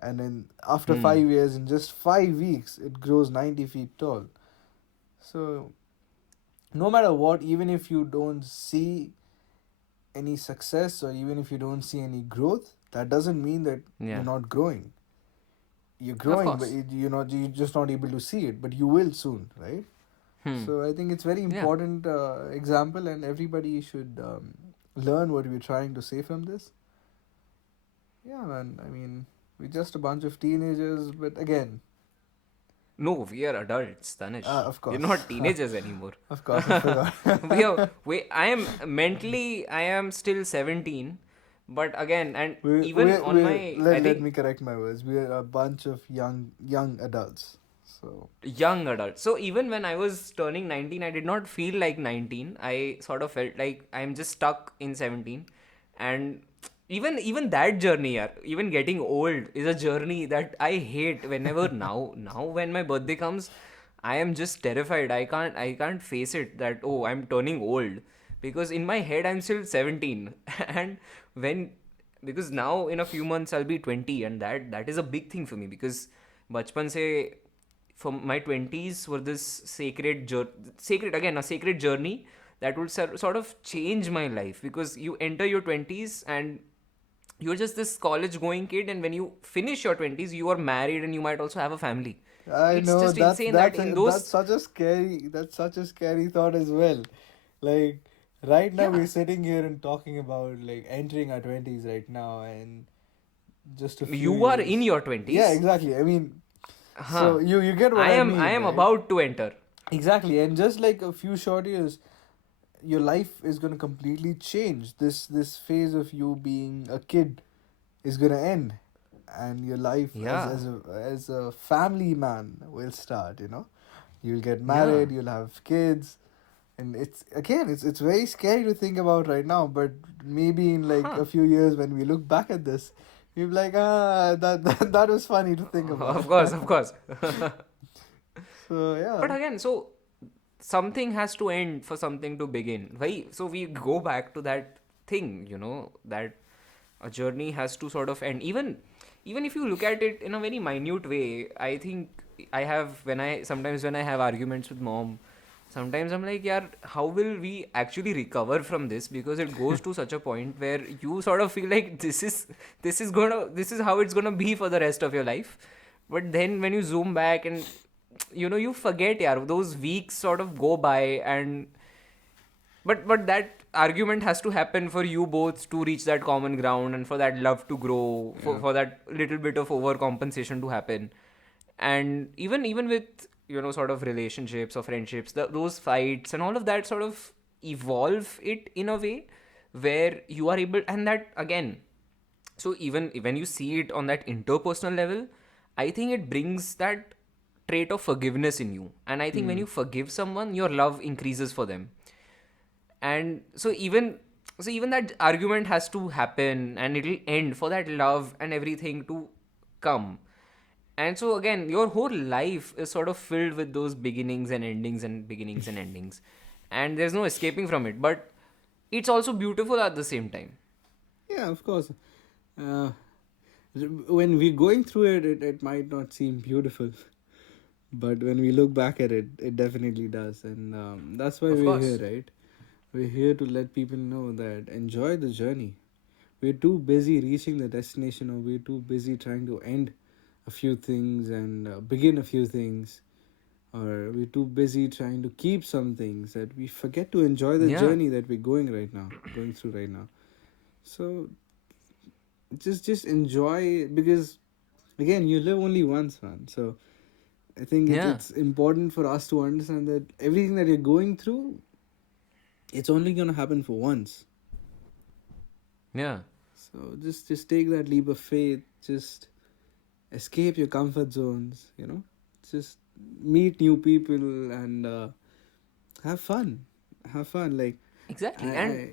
and then after Hmm. 5 years, in just 5 weeks, it grows 90 feet tall. So no matter what, even if you don't see any success or even if you don't see any growth, that doesn't mean that you're Yeah. not growing. You're Of growing, but course. you're just not able to see it, but you will soon, right? Hmm. So I think it's very Yeah. important example, and everybody should learn what we're trying to say from this. Yeah, man. I mean, we're just a bunch of teenagers, but again, No, we are adults, Danish. of We're course, not teenagers anymore. of course, I forgot. I am mentally, I am still 17, but again, and even on We my, I let think me correct my words. We're a bunch of young adults. So young adult. So even when I was turning 19, I did not feel like 19. I sort of felt like I'm just stuck in 17. And even that journey, yaar, even getting old is a journey that I hate whenever now when my birthday comes, I am just terrified. I can't face it that oh, I'm turning old because in my head I'm still 17 and when because now in a few months I'll be 20 and that is a big thing for me because bachpan se for my 20s were this sacred again a sacred journey that would sort of change my life because you enter your 20s and you're just this college going kid and when you finish your 20s you are married and you might also have a family. I It's know just insane that in that's those such a scary thought as well. Like right now yeah we're sitting here and talking about like entering our 20s right now and just a few you are in years. your Yeah, 20s. exactly. I mean, Huh. so you get what I I am I mean, am right? about to enter. Exactly. And just like a few short years, your life is going to completely change. This phase of you being a kid is going to end, and your life Yeah. as a family man will start, you know. You'll get Yeah. married, you'll have kids, and it's very scary to think about right now, but maybe in like Huh. a few years when we look back at this, we'll be like, that was funny to think Of about. course, of course. So But yeah. again, so something has to end for something to begin. Why? So we go back to that thing, that a journey has to sort of end. Even if you look at it in a very minute way, I think I have when I sometimes when I have arguments with mom, sometimes I'm like, yeah, how will we actually recover from this? Because it goes to such a point where you sort of feel like this is how it's gonna be for the rest of your life. But then when you zoom back and you forget, yeah, those weeks sort of go by and but that argument has to happen for you both to reach that common ground and for that love to grow, Yeah. for that little bit of overcompensation to happen. And even with sort of relationships or friendships, those fights and all of that sort of evolve it in a way where you are able, and that again, so even when you see it on that interpersonal level, I think it brings that trait of forgiveness in you, and I think when Hmm. you forgive someone your love increases for them. And so even that argument has to happen and it'll end for that love and everything to come. And so again your whole life is sort of filled with those beginnings and endings and beginnings and endings, and there's no escaping from it, but it's also beautiful at the same time. Yeah, of course. Uh, when we're going through it, it might not seem beautiful, but when we look back at it, it definitely does. And that's why Of we're here, course. right? We're here to let people know that enjoy the journey. We're too busy reaching the destination, or we're too busy trying to end a few things and begin a few things, or we're too busy trying to keep some things that we forget to enjoy the Yeah. journey that we're going through right now. So just enjoy, because again, you live only once, man. So I think Yeah. it's important for us to understand that everything that you're going through, it's only gonna happen for once. Yeah. So just take that leap of faith. Just escape your comfort zones. Just meet new people and have fun. Have fun. Like Exactly. And I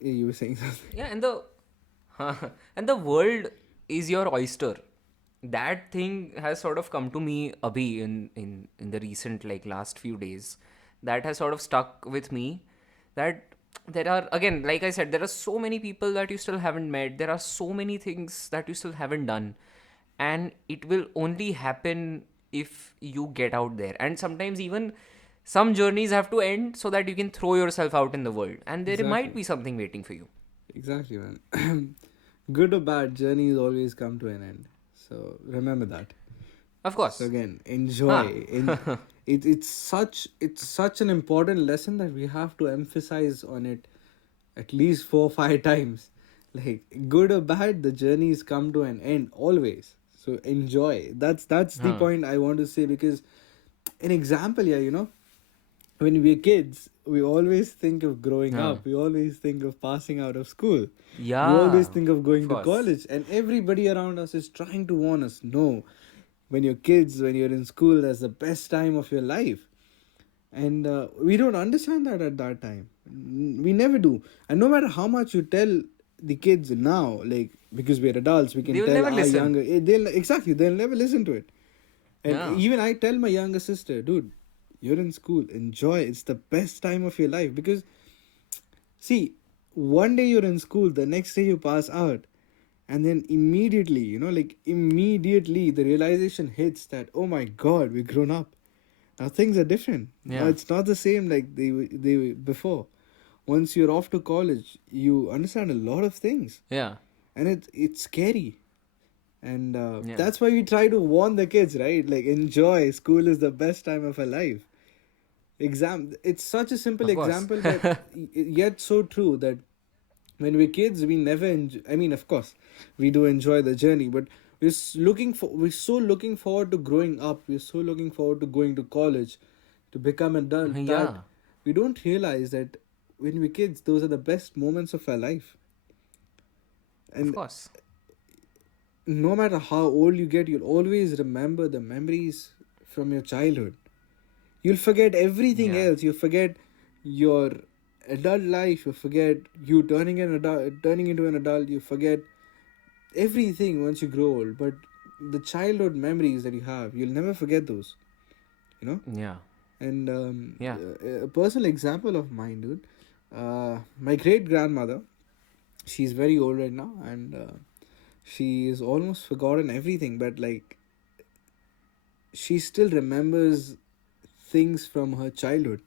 yeah, you were saying something. yeah, and the world is your oyster. That thing has sort of come to me abhi in the recent like last few days. That has sort of stuck with me. That there are, again, like I said, there are so many people that you still haven't met. There are so many things that you still haven't done, and it will only happen if you get out there. And sometimes even some journeys have to end so that you can throw yourself out in the world, and there might Exactly. be something waiting for you. Exactly, man. Good or bad, journeys always come to an end. So remember that. Of So course. again, enjoy. Huh. It's such an important lesson that we have to emphasize on it at least 4 5 times. Like good or bad, the journeys come to an end always. So enjoy. That's the Huh. point I want to say, because an example here, when we're kids, we always think of growing Huh. up. We always think of passing out of school. We always Yeah. think of Of going to course. college, and everybody around us is trying to warn us. No, when you're kids, when you're in school, that's the best time of your life. And we don't understand that at that time. We never do. And no matter how much you tell the kids now, like, because we're adults, we They can will tell never our listen. younger, they'll never listen to it. And Yeah. even I tell my younger sister, dude, you're in school, enjoy. It's the best time of your life. Because see, one day you're in school, the next day you pass out, and then immediately, like immediately the realization hits that, oh my god, we've grown up. Now things are different. Now Yeah. it's not the same like they were before. Once you're off to college, you understand a lot of things, Yeah. and it's scary. And Yeah. that's why we try to warn the kids, right? Like, enjoy. School is the best time of our life. It's such a simple Of course. example, but yet so true that when we're kids, we never enjoy. I mean, of course, we do enjoy the journey, but we're so looking forward to growing up. We're so looking forward to going to college, to become an adult, that Yeah. we don't realize that when we're kids, those are the best moments of our life. Of And course. no matter how old you get, you'll always remember the memories from your childhood. You'll forget everything Yeah. else. You forget your adult life. You forget you turning into an adult. You forget everything once you grow old. But the childhood memories that you have, you'll never forget those. You know. Yeah. And Yeah. a personal example of mine, dude. My great grandmother, she's very old right now, and she is almost forgotten everything. But like, she still remembers things from her childhood.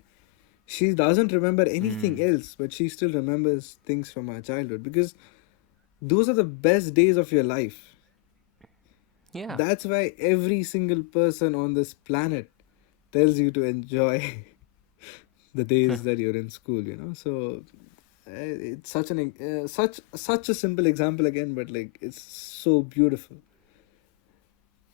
She doesn't remember anything Mm. else, but she still remembers things from her childhood, because those are the best days of your life. Yeah. That's why every single person on this planet tells you to enjoy the days that you're in school. So it's such a simple example again, but like, it's so beautiful.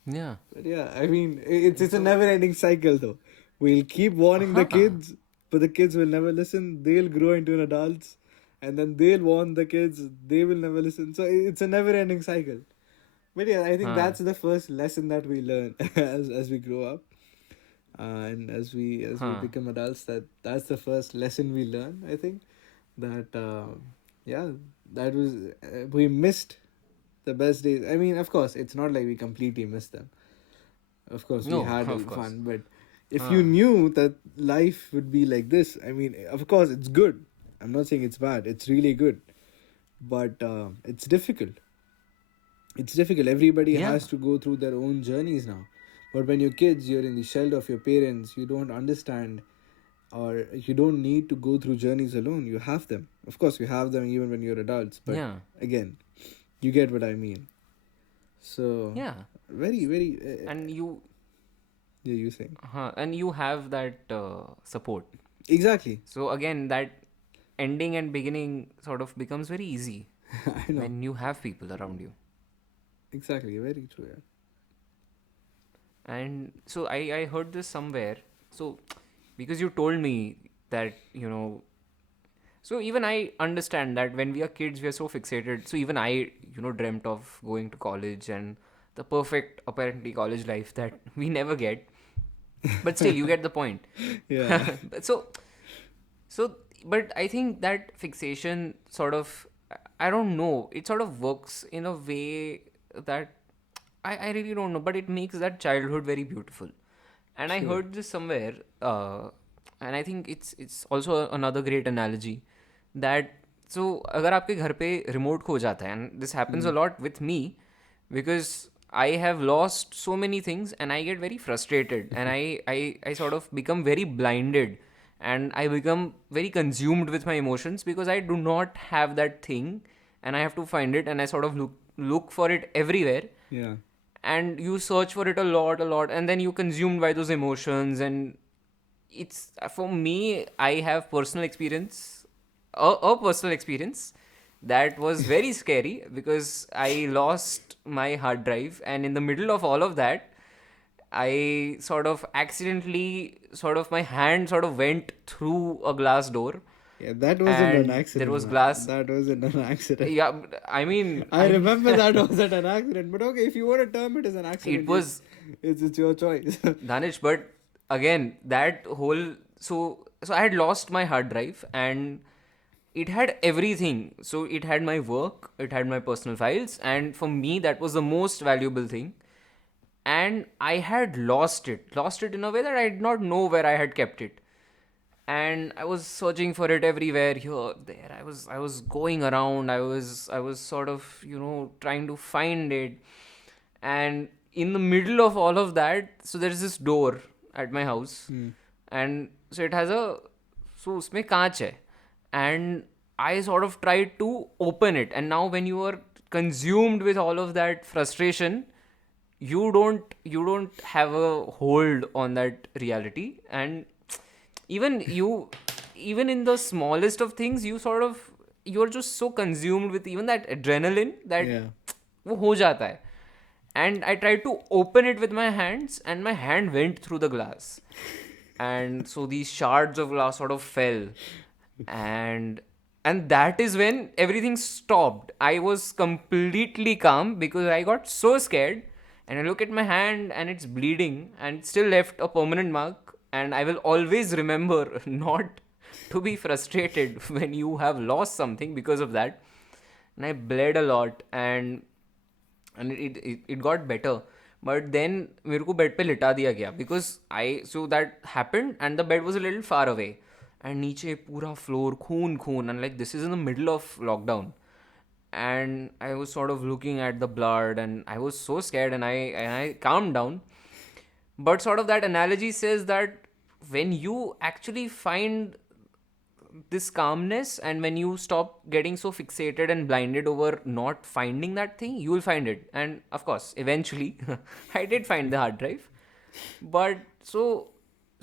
Yeah. But yeah, I mean, it's a So, never ending cycle though. We'll keep warning the huh. kids, but the kids will never listen. They'll grow into adults, and then they'll warn the kids. They will never listen. So it's a never ending cycle. But yeah, I think Huh. that's the first lesson that we learn as we grow up, and as we Huh. become adults. That's the first lesson we learn. I think that yeah, that was we missed the best days. I mean, of course, it's not like we completely missed them. Of course, we No, had of course. fun, but if you Huh. knew that life would be like this, I mean, of course, it's good. I'm not saying it's bad. It's really good, but it's difficult. It's difficult. Everybody Yeah. has to go through their own journeys now. But when you're kids, you're in the shelter of your parents. You don't understand, or you don't need to go through journeys alone. You have them. Of course, you have them even when you're adults. But Yeah. again, you get what I mean. So Yeah. very, very. And you, Yeah, you saying and you have that support. exactly. So again, that ending and beginning sort of becomes very easy I know. when you have people around you. Exactly, very true. Yeah. And so I heard this somewhere. So because you told me that, so even I understand that when we are kids, we are so fixated. So even I, dreamt of going to college and the perfect, apparently, college life that we never get. But still, you get the point. Yeah. But so, but I think that fixation sort of, I don't know, it sort of works in a way that I really don't know, but it makes that childhood very beautiful. And I True. heard this somewhere, and I think it's also another great analogy that, so अगर आपके घर पे remote खो जाता है, and this happens a Mm. lot with me because I have lost so many things and I get very frustrated and I sort of become very blinded and I become very consumed with my emotions because I do not have that thing and I have to find it and I sort of look for it everywhere Yeah. and you search for it a lot and then you're consumed by those emotions and it's for me I have personal experience a personal experience that was very scary because I lost my hard drive, and in the middle of all of that, I sort of accidentally, sort of my hand sort of went through a glass door, Yeah, that wasn't an and there accident, was man. glass. That wasn't an accident. Yeah, I mean, I remember that wasn't an accident, but okay, if you want to term it as an it accident, was it's your choice. Danish, but again, that whole so I had lost my hard drive, and it had everything. So it had my work, it had my personal files, and for me that was the most valuable thing. And I had lost it in a way that I did not know where I had kept it. And I was searching for it everywhere, here, there. I was going around. I was sort of, trying to find it. And in the middle of all of that, so there is this door at my house, Hmm. and so it has a, so उसमें कांच है, and I sort of tried to open it. And now when you are consumed with all of that frustration, you don't have a hold on that reality. And even you, even in the smallest of things, you're just so consumed with even that adrenaline that Yeah. वो हो जाता है. And I tried to open it with my hands, and my hand went through the glass, and so these shards of glass sort of fell. And and that is when everything stopped. I was completely calm because I got so scared, and I look at my hand and it's bleeding, and it still left a permanent mark. And I will always remember not to be frustrated when you have lost something because of that. And I bled a lot, and it got better. But then मेरे को bed पे लिटा दिया गया because I so that happened, and the bed was a little far away, and नीचे पूरा floor खून खून, and like this is in the middle of lockdown. And I was sort of looking at the blood, and I was so scared, and I calmed down. But sort of that analogy says that when you actually find this calmness, and when you stop getting so fixated and blinded over not finding that thing, you will find it. And of course, eventually I did find the hard drive. But so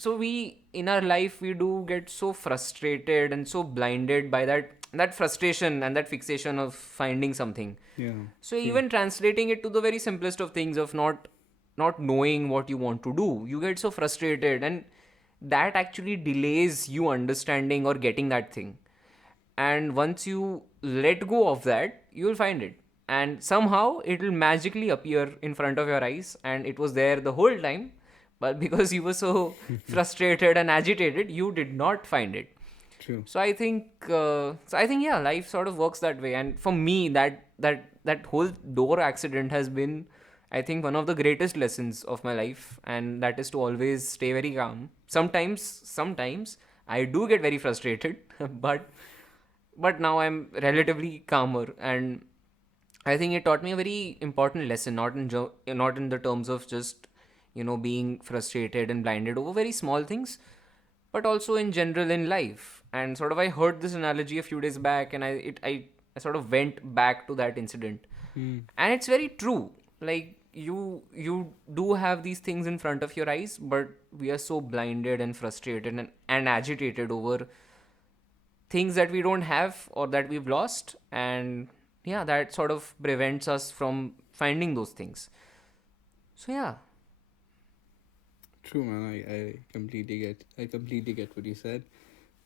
we, in our life, we do get so frustrated and so blinded by that frustration and that fixation of finding something. Yeah. So True. even translating it to the very simplest of things, of not knowing what you want to do, you get so frustrated, and that actually delays you understanding or getting that thing. And once you let go of that, you will find it, and somehow it will magically appear in front of your eyes, and it was there the whole time. But because you were so frustrated and agitated, you did not find it. True. So I think yeah, life sort of works that way. And for me, that whole door accident has been, I think, one of the greatest lessons of my life, and that is to always stay very calm. Sometimes I do get very frustrated, but now I'm relatively calmer. And I think it taught me a very important lesson, not in the terms of just being frustrated and blinded over very small things, but also in general in life. And sort of I heard this analogy a few days back, and I sort of went back to that incident, Hmm. and it's very true. Like you do have these things in front of your eyes, but we are so blinded and frustrated and agitated over things that we don't have or that we've lost. And yeah, that sort of prevents us from finding those things. So yeah. True, man. I completely get what you said,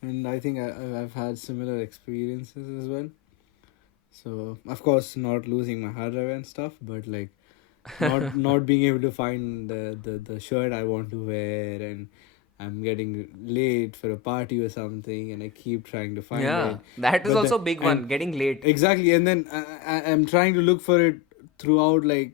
and I think I've had similar experiences as well. So of course, not losing my hard drive and stuff, but like not being able to find the shirt I want to wear, and I'm getting late for a party or something, and I keep trying to find Yeah, it. that is But also the a big and one, getting late. exactly, and then I'm trying to look for it throughout, like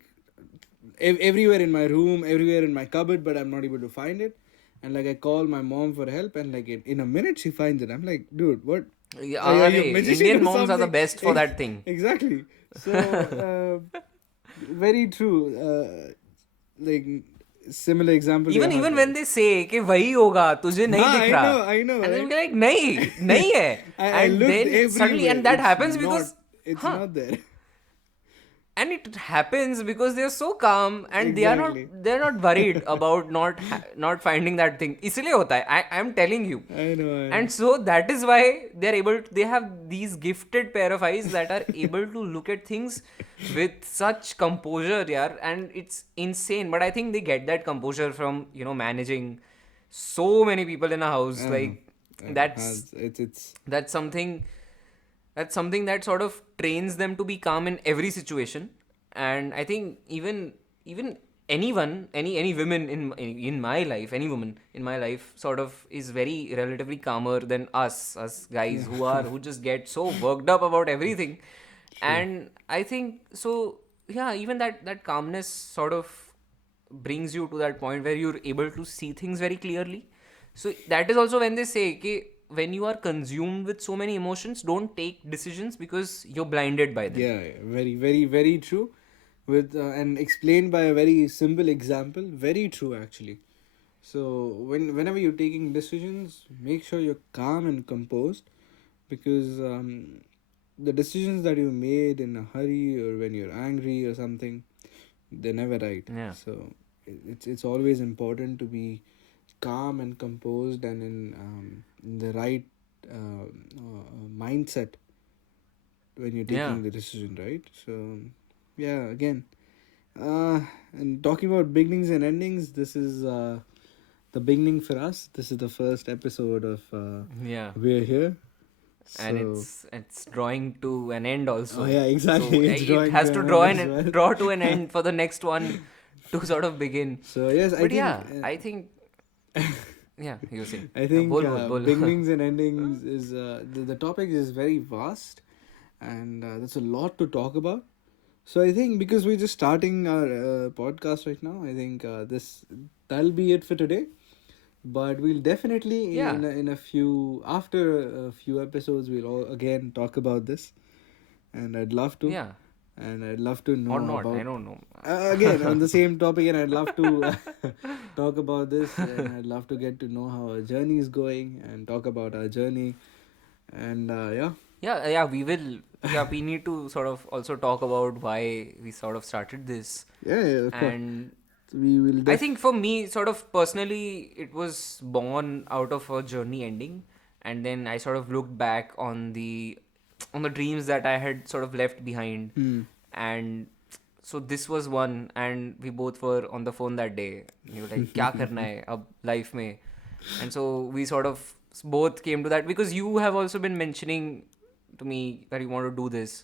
everywhere in my room, everywhere in my cupboard, but I'm not able to find it. And like I call my mom for help, and like in a minute she finds it. I'm like, dude, what? Yeah, Are you a magician Indian or moms are the something? best for that thing. Exactly. So very true. Like similar example. to your hard Even drive. when they say कि वही होगा, तुझे नहीं हाँ, दिख I रहा, know, I know, and then right? we're like नहीं है, I and looked then suddenly, everywhere. and that It's happens not. because It's huh, not there. and it happens because they're so calm and Exactly. they're not worried about not finding that thing. इसलिए होता है. I'm telling you. I know, I know. And so that is why they have these gifted pair of eyes that are able to look at things with such composure, yeah, and it's insane. But I think they get that composure from, managing so many people in a house. I know. Like, I know. that's It's that's something that sort of trains them to be calm in every situation. And I think even anyone, any women in my life, any woman in my life sort of is very relatively calmer than us guys yeah. who just get so worked up about everything. True. And I think so, yeah, even that calmness sort of brings you to that point where you're able to see things very clearly. So that is also when they say, okay, when you are consumed with so many emotions, don't take decisions because you're blinded by them. Yeah, yeah, very, very, very true. With and explained by a very simple example. Very true, actually. So whenever you're taking decisions, make sure you're calm and composed, because the decisions that you made in a hurry or when you're angry or something, they're never right. Yeah. So it's always important to be calm and composed and in the right mindset when you're Yeah. taking the decision, right? So yeah, again, and talking about beginnings and endings, this is the beginning for us. This is the first episode of Yeah. We're Here. And So it's drawing to an end oh also. yeah, So exactly. It's it drawing has to to an end as well. draw to an end for the next one to sort of begin. So yes, I But think yeah, I think, yeah, you say. I think Bol. beginnings and endings is the topic is very vast, and there's a lot to talk about. So I think because we're just starting our podcast right now, I think that'll be it for today. But we'll definitely Yeah. in a few after a few episodes we'll all again talk about this, and I'd love to, Yeah. and I'd love to Or know not, I about don't know. again on the same topic, and I'd love to talk about this, and I'd love to get to know how our journey is going and talk about our journey, and yeah. Yeah, we will. Yeah, we need to sort of also talk about why we sort of started this. Yeah, yeah, of course. And We will I think for me, sort of personally, it was born out of a journey ending, and then I sort of looked back on the dreams that I had sort of left behind, Hmm. and so this was one, and we both were on the phone that day. And you were like, "क्या करना है अब life में?" And so we sort of both came to that because you have also been mentioning to me that you want to do this,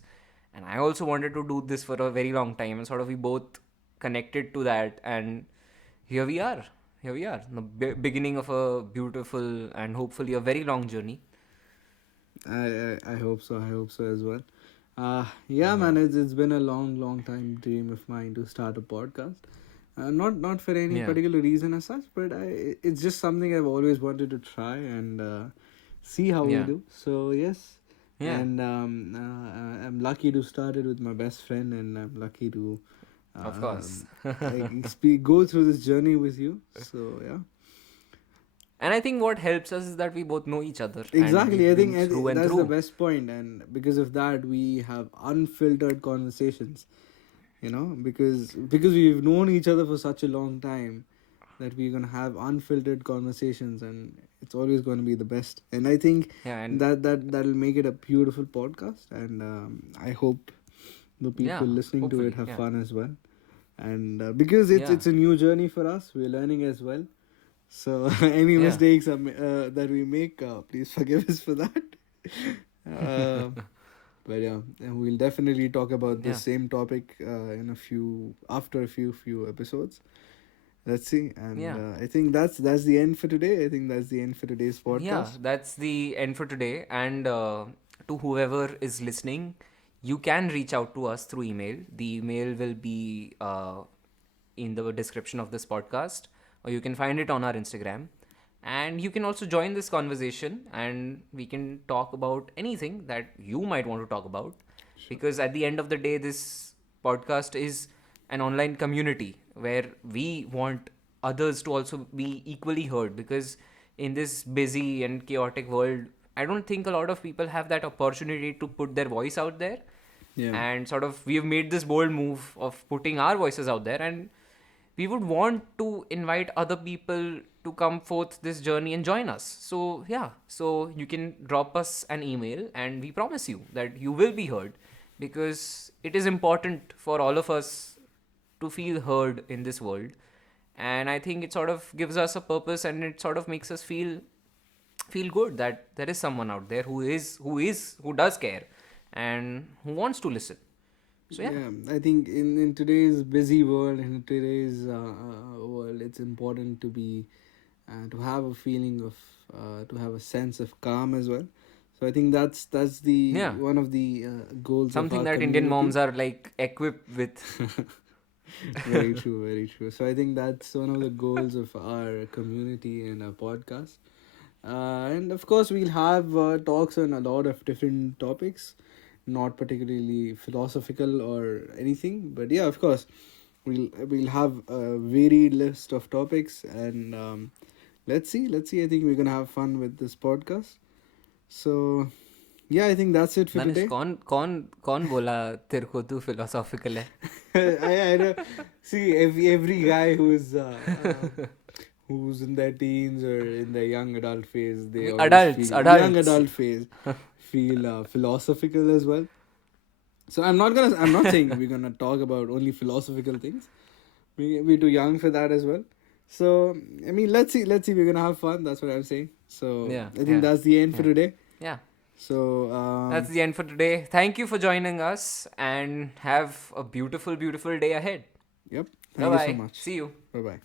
and I also wanted to do this for a very long time, and sort of we both connected to that, and here we are. Here we are, the beginning of a beautiful and hopefully a very long journey. I hope so. I hope so as well. Yeah, Yeah. man, it's been a long time dream of mine to start a podcast. Not for any Yeah. particular reason as such, but it's just something I've always wanted to try and see how we Yeah. do. So yes, Yeah. and I'm lucky to start it with my best friend, and I'm lucky to Of course. go through this journey with you. So yeah. And I think what helps us is that we both know each other and Exactly, we've I think been through and that's the through. best point, and because of that, we have unfiltered conversations. You know, because we've known each other for such a long time, that we're gonna have unfiltered conversations, and it's always gonna be the best. And I think Yeah. And that'll make it a beautiful podcast, and I hope the yeah, people listening to it hopefully. have Yeah. fun as well. And because it's Yeah. it's a new journey for us, we're learning as well. So any Yeah. mistakes that we make, please forgive us for that. uh, but yeah, and we'll definitely talk about the Yeah. same topic in a few episodes. Let's see, and Yeah. I think that's the end for today. I think that's the end for today's Yeah, podcast. that's the end for today. And to whoever is listening, you can reach out to us through email. The email will be in the description of this podcast, or you can find it on our Instagram. And you can also join this conversation, and we can talk about anything that you might want to talk about. Because at the end of the day, this podcast is an online community where we want others to also be equally heard. Because in this busy and chaotic world, I don't think a lot of people have that opportunity to put their voice out there. Yeah. And sort of we've made this bold move of putting our voices out there, and we would want to invite other people to come forth this journey and join us. So yeah, so you can drop us an email and we promise you that you will be heard, because it is important for all of us to feel heard in this world. And I think it sort of gives us a purpose, and it sort of makes us feel good that there is someone out there who does care and who wants to listen. So yeah. Yeah, I think in today's busy world, in today's world, it's important to be to have a feeling of to have a sense of calm as well. So I think that's the Yeah, one of the goals of something our that Indian community. moms are like equipped with. Very true, very true. So I think that's one of the goals of our community and our podcast. And of course, we'll have talks on a lot of different topics, not particularly philosophical or anything, but yeah, of course, we'll have a varied list of topics, and let's see. I think we're gonna have fun with this podcast. So yeah, I think that's it for Danish today. कौन कौन कौन बोला तेरे को तू philosophical है? I know. See, every guy who's in their teens or in their young adult phase, they always feel young Adults. adult phase feel philosophical as well. So I'm not saying we're gonna talk about only philosophical things. We're too young for that as well. So I mean, let's see. We're gonna have fun. That's what I'm saying. So Yeah, I think yeah, that's the end for yeah, today. yeah. So That's the end for today. Thank you for joining us, and have a beautiful, beautiful day ahead. yep. Bye Thank you so bye. much. See you. Bye bye.